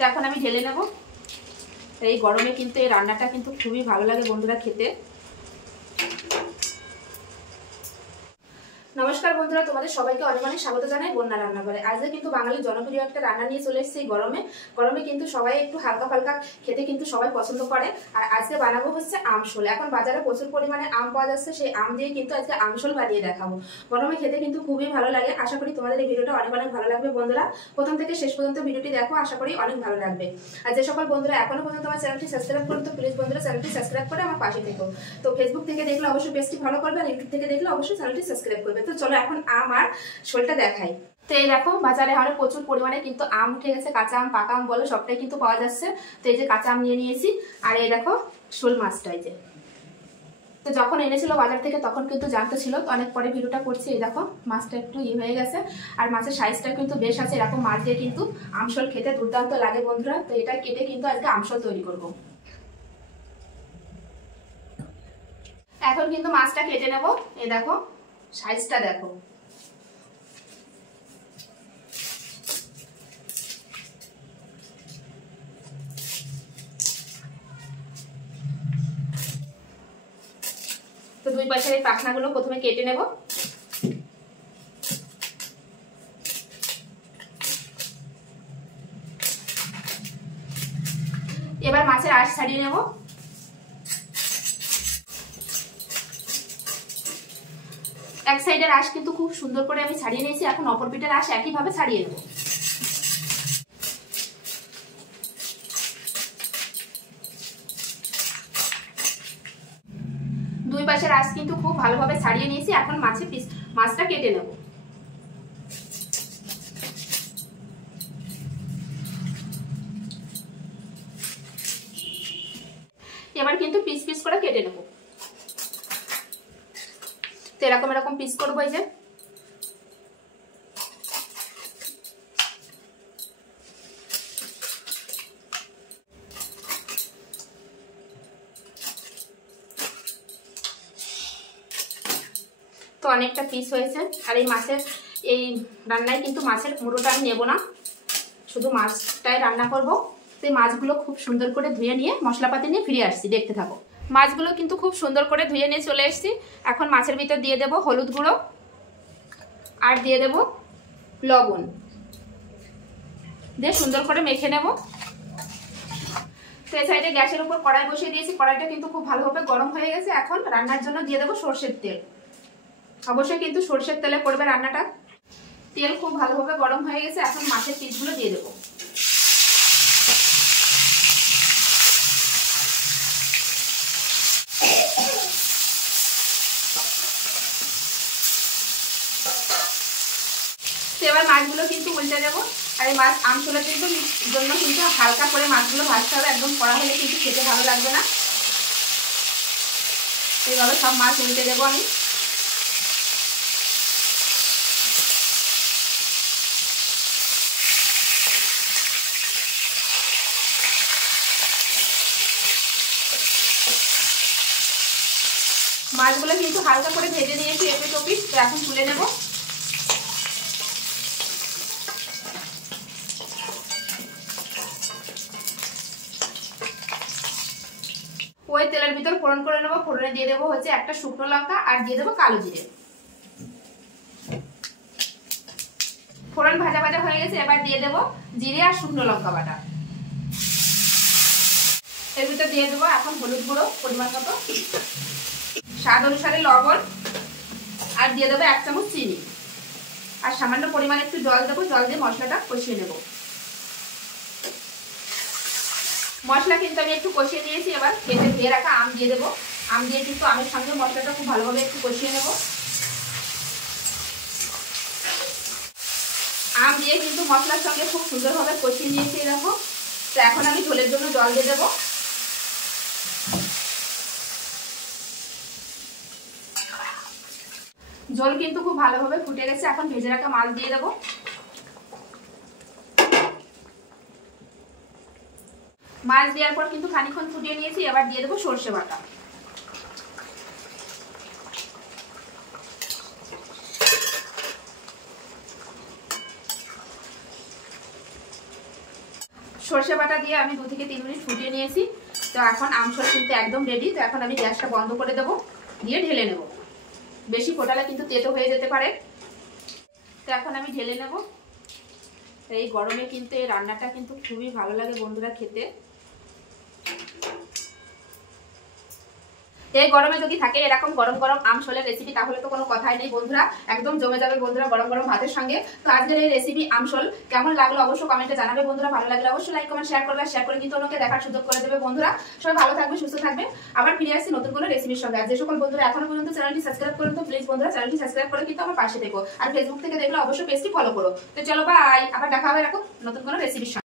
তো এখন আমি ঢেলে নেব। এই গরমে কিন্তু এই রান্নাটা কিন্তু খুবই ভালো লাগে বন্ধুরা খেতে। নমস্কার বন্ধুরা, তোমাদের সবাইকে অনেক অনেক স্বাগত জানাই বন্যা রান্নাঘরে। আজকে কিন্তু বাঙালির জনপ্রিয় একটা রান্না নিয়ে চলে এসেছি। গরমে কিন্তু সবাই একটু হালকা ফালকা খেতে কিন্তু সবাই পছন্দ করে। আর আজকে বানাবো হচ্ছে আমশোল। এখন বাজারে প্রচুর পরিমাণে আম পাওয়া যাচ্ছে, সেই আম দিয়ে কিন্তু আজকে আমশোল বানিয়ে দেখাবো। গরমে খেতে কিন্তু খুবই ভালো লাগে। আশা করি তোমাদের এই ভিডিওটা অনেক অনেক ভালো লাগবে বন্ধুরা। প্রথম থেকে শেষ পর্যন্ত ভিডিওটি দেখো, আশা করি অনেক ভালো লাগবে। আর যে সকল বন্ধুরা এখনো পর্যন্ত আমার চ্যানেলটি সাবস্ক্রাইব করুন, তো প্লিজ বন্ধুরা চ্যানেলটি সাবস্ক্রাইব করে আমার পাশে থেকো। তো ফেসবুক থেকে দেখলে অবশ্যই পেজটি ফলো করবে, আর ইউটিউব থেকে দেখলে অবশ্যই চ্যানেলটি সাবস্ক্রাইব করবে। তো চলো এখন আমার শোলটা দেখাই। তো এই দেখো, বাজারে অনেক প্রচুর পরিমাণে কিন্তু আম উঠে গেছে। কাঁচা আম, পাকা আম বলো, সবটাই কিন্তু পাওয়া যাচ্ছে। তো এই যে কাঁচা আম নিয়ে নিয়েছি, আর এই দেখো শোল মাছটা। এই যে তো যখন এনেছিল বাজার থেকে তখন কিন্তু জানতে ছিল, তো অনেক পরে ভিডিওটা করছি। এই দেখো মাছটা একটু হয়ে গেছে, আর মাছের সাইজটা কিন্তু বেশ আছে। এরকম মাছ দিয়ে কিন্তু আমশোল খেতে দুর্দান্ত লাগে বন্ধুরা। তো এটা কেটে কিন্তু আজকে আমশোল তৈরি করব। এখন কিন্তু মাছটা কেটে নেব। এই দেখো সাইজটা দেখো। তো দুই পাশের এই পাখনাগুলো প্রথমে কেটে নেব। এবার মাছের আঁশ ছাড়িয়ে নেব। এক সাইডের আঁশ কিন্তু খুব সুন্দর করে আমি ছাড়িয়ে নিয়েছি। এখন অপর পিঠের আঁশ একইভাবে ছাড়িয়ে নেব। দুই পাশের আঁশ কিন্তু খুব ভালোভাবে ছাড়িয়ে নিয়েছি। এখন মাছটা কেটে নেব। এবার কিন্তু পিস পিস করে কেটে নেব। তো এরকম পিস করবো। এই যে তো অনেকটা পিস হয়েছে। আর এই রান্নায় কিন্তু মাছের মুড়োটা আমি নেব না, শুধু মাছটাই রান্না করব। তো এই মাছগুলো খুব সুন্দর করে ধুয়ে নিয়ে মশলাপাতি নিয়ে ফিরে আসছি, দেখতে থাকো। মাছগুলো কিন্তু খুব সুন্দর করে ধুয়ে নিয়ে চলে এসেছি। এখন মাছের ভিতর দিয়ে দেব হলুদ গুঁড়ো, আর দিয়ে দেব লবণ, দিয়ে সুন্দর করে মেখে নেব। তো এই সাইডে গ্যাসের উপর কড়াই বসিয়ে দিয়েছি। কড়াইটা কিন্তু খুব ভালোভাবে গরম হয়ে গেছে। এখন রান্নার জন্য দিয়ে দেবো সরষের তেল। অবশ্যই কিন্তু সরষের তেলে করবে রান্নাটা। তেল খুব ভালোভাবে গরম হয়ে গেছে। এখন মাছের পিসগুলো দিয়ে দেবো। এবার মাছগুলো কিন্তু উল্টে দেবো। আর এই মাছ আমশোলের জন্য কিন্তু হালকা করে মাছগুলো ভাজতে হবে, একদম কড়া হলে কিন্তু খেতে ভালো লাগবে না। এইভাবে সব মাছ উল্টে দেবো আমি। মাছগুলো কিন্তু হালকা করে ভেজে নিয়েছি এপিঠ ওপিঠ। তো এখন তুলে নেব। ওই তেলের ভিতর ফোড়ন করে নেবো। ফোড়নে দিয়ে দেবো হচ্ছে একটা শুকনো লঙ্কা, আর দিয়ে দেবো কালো জিরে। ফোড়ন ভাজা ভাজা হয়ে গেছে। এবার দিয়ে দেবো জিরে আর শুকনো লঙ্কা বাটা। এর ভিতর দিয়ে দেবো এখন হলুদ গুঁড়ো পরিমাণ মতো, স্বাদ অনুসারে লবণ, আর দিয়ে দেবো 1 চামচ চিনি, আর সামান্য পরিমাণে একটু জল দেবো। জল দিয়ে মশলাটা কষিয়ে নেব। মশলা কিন্তু আমি একটু কষিয়ে নিয়েছি। এবার কেটে ধুয়ে রাখা আম দিয়ে দেবো। আম দিয়ে কিন্তু আমের সঙ্গে মশলাটা খুব ভালোভাবে একটু কষিয়ে নেব। আম দিয়ে কিন্তু মশলার সঙ্গে খুব সুন্দরভাবে কষিয়ে নিয়েছি দেখো। তো এখন আমি ঝোলের জন্য জল দিয়ে দেবো। ঝোল কিন্তু খুব ভালোভাবে ফুটে গেছে। এখন ভেজে রাখা মাছ দিয়ে দেবো। মাছ দেওয়ার পর কিন্তু খানিকক্ষণ ফুটিয়ে নিয়েছি। এবার দিয়ে দেবো সরষে বাটা। সর্ষে বাটা দিয়ে আমি 2 থেকে 3 মিনিট ফুটিয়ে নিয়েছি। তো এখন আমসল কিন্তু একদম রেডি। তো এখন আমি গ্যাসটা বন্ধ করে দেবো, দিয়ে ঢেলে নেব। বেশি ফোটালে কিন্তু তেতো হয়ে যেতে পারে। তো এখন আমি ঢেলে নেব। এই গরমে কিন্তু এই রান্নাটা কিন্তু খুবই ভালো লাগে বন্ধুরা খেতে। এই গরমে যদি থাকে এরকম গরম গরম আমসলের রেসিপি, তাহলে তো কোনো কথাই নেই বন্ধুরা, একদম জমে যাবে বন্ধুরা গরম গরম ভাতের সঙ্গে। তো আজকের এই রেসিপি আমসল কেমন লাগলো অবশ্যই কমেন্টে জানাবে বন্ধুরা। ভালো লাগলে অবশ্যই লাইক কমেন্ট শেয়ার করবে, শেয়ার করে কিন্তু অন্যকে দেখার সুযোগ করে দেবে বন্ধুরা। সবাই ভালো থাকবে, সুস্থ থাকবে। আবার ফিরে আসছি নতুন কোনো রেসিপির সঙ্গে। আর যে সকল বন্ধুরা এখনো পর্যন্ত চ্যানেলটি সাবস্ক্রাইব করুন, তো প্লিজ বন্ধুরা চ্যানেলটি সাবস্ক্রাইব করে কিন্তু আমার পাশে থেকো। আর ফেসবুক থেকে দেখলে অবশ্যই পেজটি ফলো করো। তো চলো বাই, আবার দেখা হবে এরকম নতুন কোনো রেসিপির সঙ্গে।